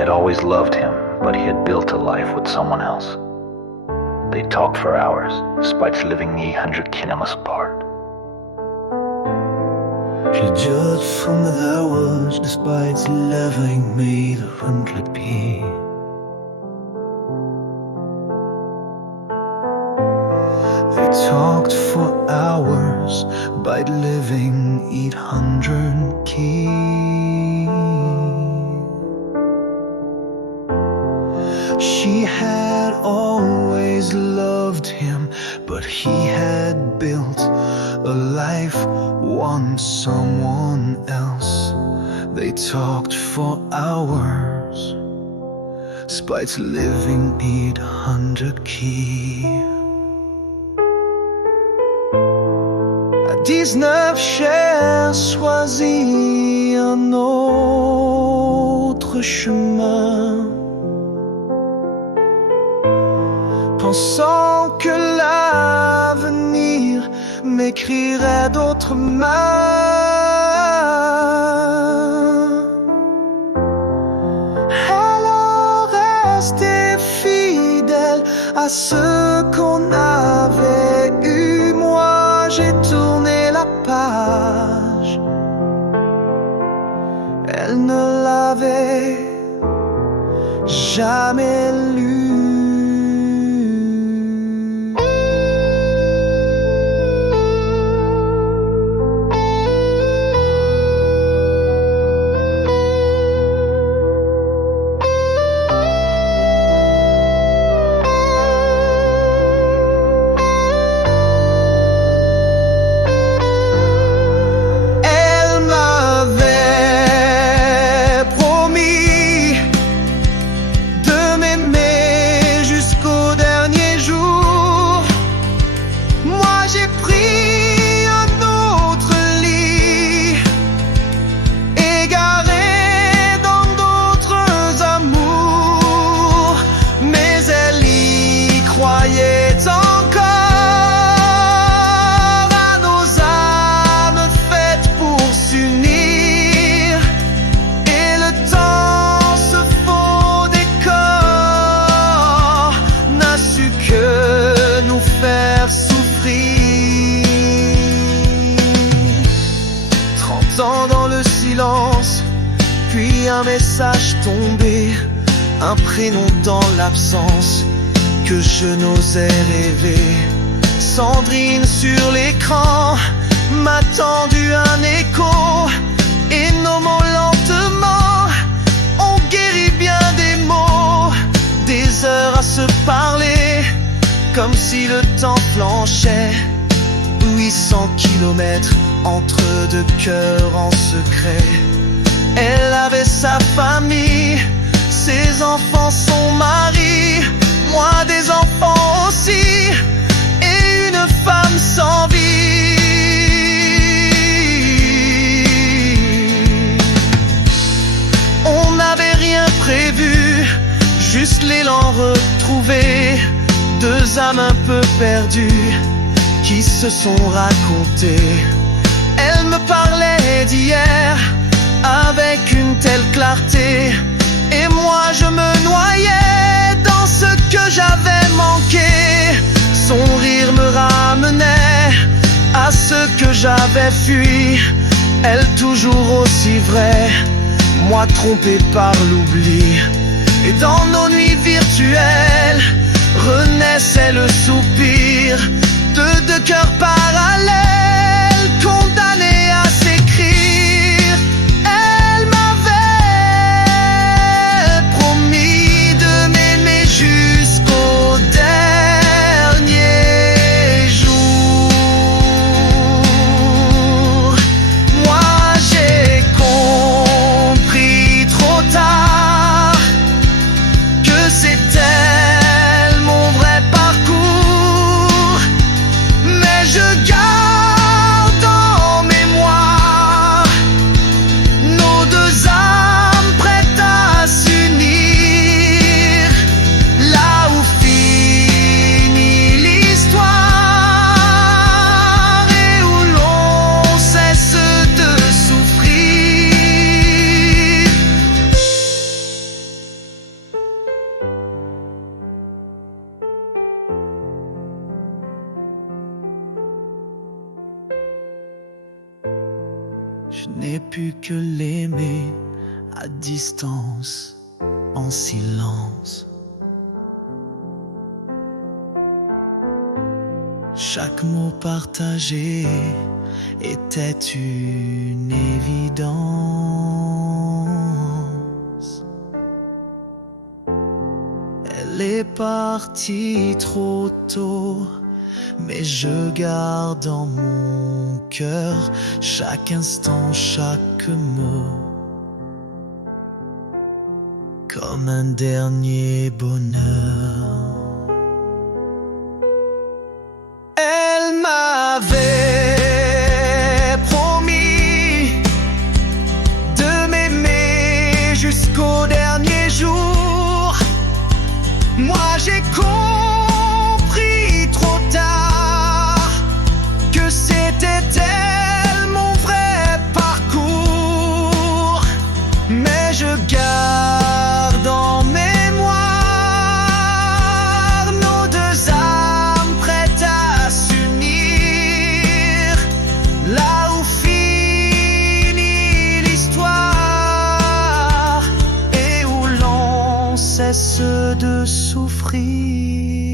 had always loved him, but he had built a life with someone else. They talked for hours, despite living 800 kilometers apart. She judged from the hours, despite living me 100 p. They talked for hours, by living 800 key. She had always loved him, but he had built a life, one someone else. They talked for hours, despite living 800 key. À 19, j'ai choisi un autre chemin, pensant que l'avenir m'écrirait d'autres mains. Elle a resté fidèle à ce qu'on avait eu. Moi, j'ai tourné la page. Elle ne l'avait jamais lu. Dans le silence, puis un message tombé, un prénom dans l'absence que je n'osais rêver. Sandrine sur l'écran m'a tendu un écho, et nos mots lentement ont guéri bien des mots. Des heures à se parler, comme si le temps flanchait. 800 kilomètres entre deux cœurs en secret. Elle avait sa famille, ses enfants, son mari, moi des enfants aussi, et une femme sans vie. On n'avait rien prévu, juste l'élan retrouvé. Deux âmes un peu perdues qui se sont racontées. Elle me parlait d'hier avec une telle clarté, et moi je me noyais dans ce que j'avais manqué. Son rire me ramenait à ce que j'avais fui. Elle toujours aussi vraie, moi trompé par l'oubli. Et dans nos nuits virtuelles renaissait le soupir de deux cœurs parallèles, condamnés à s'écrire. Elle m'avait promis de m'aimer jusqu'au dernier jour. Moi j'ai compris trop tard que c'est n'ai pu que l'aimer à distance, en silence. Chaque mot partagé était une évidence. Elle est partie trop tôt, mais je garde en mon cœur chaque instant, chaque mot, comme un dernier bonheur. Elle m'avait promis de m'aimer jusqu'au dernier jour. Moi j'ai compris trop tard que c'était elle mon vrai parcours. Mais je garde en mémoire nos deux âmes prêtes à s'unir, là où finit l'histoire et où l'on cesse de souffrir.